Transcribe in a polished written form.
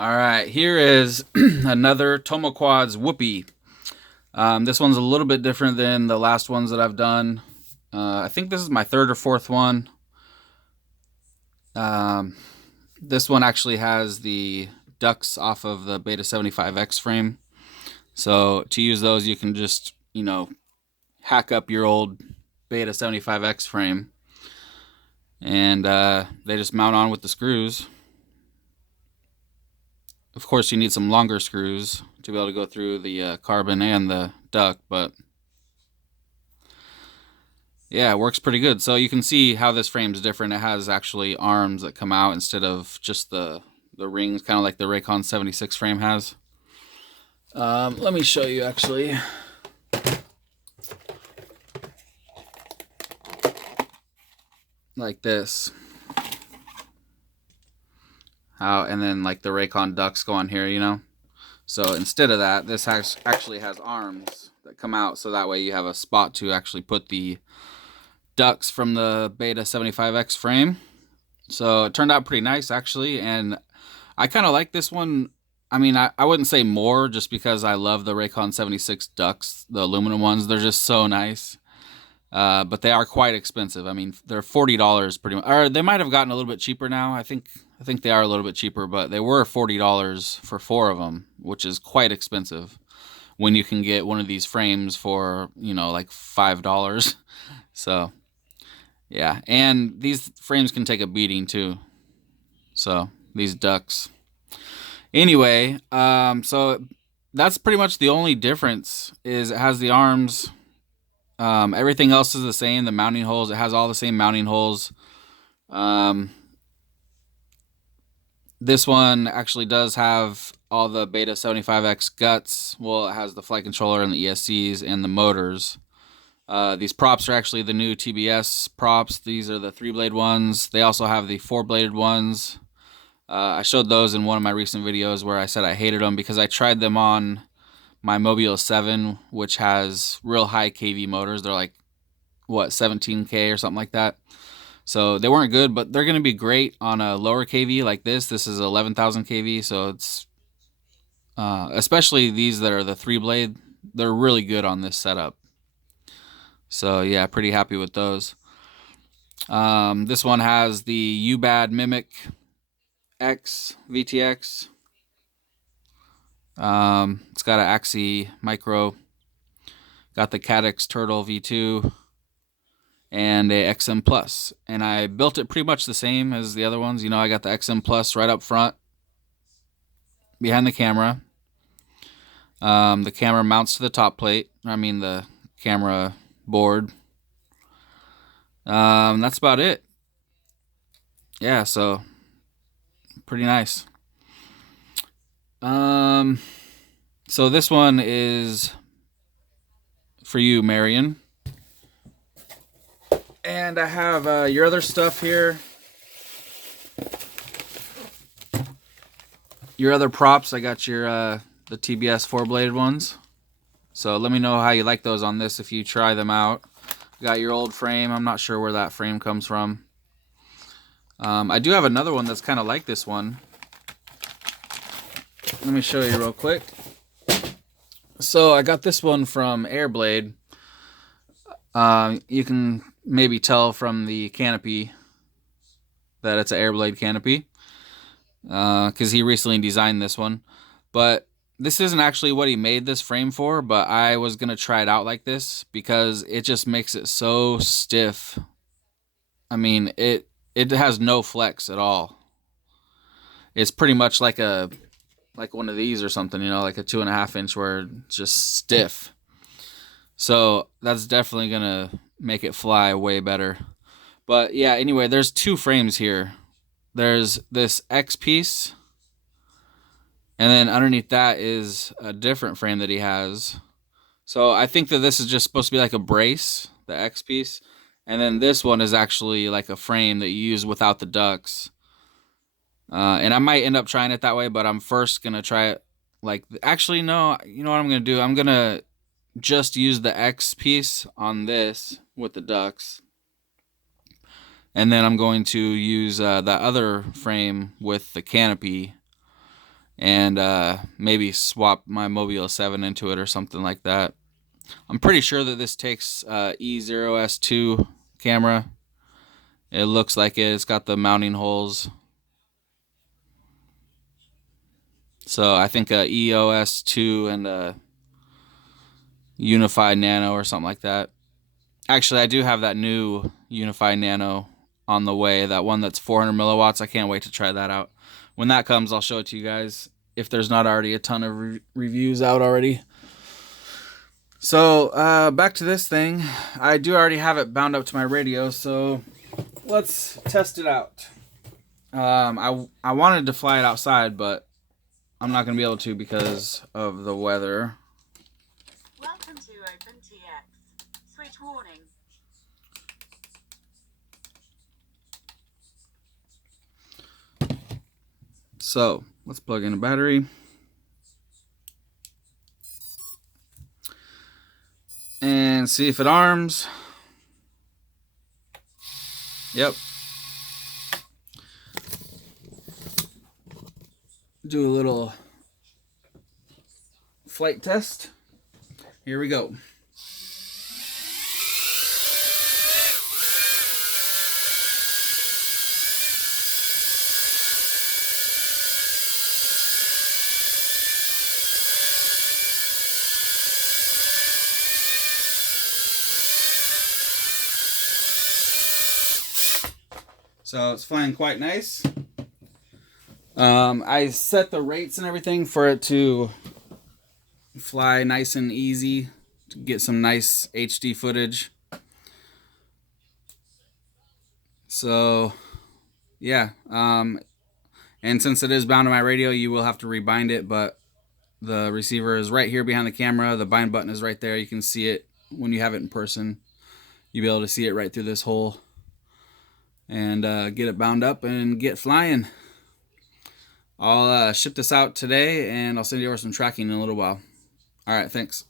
All right, here is another Tomo Quads whoopee. This one's a little bit different than the last ones that I've done. I think this is my third or fourth one. Um, this one actually has the ducts off of the Beta 75X frame. So to use those, you can just, hack up your old Beta 75X frame. And they just mount on with the screws. Of course, you need some longer screws to be able to go through the carbon and the duct, but yeah, it works pretty good. So you can see how this frame is different. It has actually arms that come out instead of just the rings, kind of like the Raycon 76 frame has. Let me show you actually. Like this. And then like the Raycon ducts go on here. So instead of that, this actually has arms that come out, so that way you have a spot to actually put the ducts from the Beta 75X frame. So it turned out pretty nice actually, and I kind of like this one. I mean, I wouldn't say more just because I love the Raycon 76 ducts, the aluminum ones. They're just so nice. But they are quite expensive. I mean, they're $40 pretty much. Or they might have gotten a little bit cheaper now. I think they are a little bit cheaper, but they were $40 for 4 of them, which is quite expensive when you can get one of these frames for, like $5. So, yeah. And these frames can take a beating too. So, these ducts. Anyway, so that's pretty much the only difference is it has the arms. Everything else is the same. The mounting holes, it has all the same mounting holes. This one actually does have all the Beta 75X guts. Well, it has the flight controller and the ESCs and the motors. These props are actually the new TBS props. These are the 3-blade ones. They also have the 4-bladed ones. I showed those in one of my recent videos where I said I hated them because I tried them on my Mobile 7, which has real high kV motors. They're like, 17K or something like that. So they weren't good, but they're going to be great on a lower kV like this. This is 11,000 kV, so it's especially these that are the 3-blade. They're really good on this setup. So yeah, pretty happy with those. This one has the UBAD Mimic X VTX. It's got an Axie Micro. Got the Caddx Turtle V2 and a XM Plus. And I built it pretty much the same as the other ones. I got the XM Plus right up front behind the camera. The camera mounts to the top plate. I mean the camera board. That's about it. Yeah, so pretty nice. So this one is for you, Marion. And I have your other stuff here. Your other props, I got your the TBS 4-bladed ones. So let me know how you like those on this if you try them out. Got your old frame. I'm not sure where that frame comes from. I do have another one that's kind of like this one. Let me show you real quick. So I got this one from Airblade. You can maybe tell from the canopy that it's an Airblade canopy because he recently designed this one. But this isn't actually what he made this frame for, but I was going to try it out like this because it just makes it so stiff. I mean, it has no flex at all. It's pretty much like one of these or something, like a 2.5 inch where it's just stiff. So that's definitely gonna make it fly way better. But yeah, anyway, there's 2 frames here. There's this X piece, and then underneath that is a different frame that he has. So I think that this is just supposed to be like a brace, the X piece. And then this one is actually like a frame that you use without the ducts. And I might end up trying it that way, but I'm first going to try it like... Actually, no. You know what I'm going to do? I'm going to just use the X piece on this with the ducts. And then I'm going to use the other frame with the canopy and maybe swap my Mobile 7 into it or something like that. I'm pretty sure that this takes E0S2 camera. It looks like it. It's got the mounting holes. So I think a EOS 2 and a Unified Nano or something like that. Actually, I do have that new Unified Nano on the way. That one that's 400 milliwatts. I can't wait to try that out. When that comes, I'll show it to you guys, if there's not already a ton of reviews out already. So back to this thing. I do already have it bound up to my radio, so let's test it out. I wanted to fly it outside, but I'm not going to be able to because of the weather. Welcome to OpenTX. Switch warning. So let's plug in a battery. And see if it arms. Yep. Do a little flight test. Here we go. So it's flying quite nice. I set the rates and everything for it to fly nice and easy to get some nice HD footage. So yeah, and since it is bound to my radio, you will have to rebind it, but the receiver is right here behind the camera. The bind button is right there. You can see it when you have it in person. You'll be able to see it right through this hole. And get it bound up and get flying. I'll ship this out today, and I'll send you over some tracking in a little while. All right, thanks.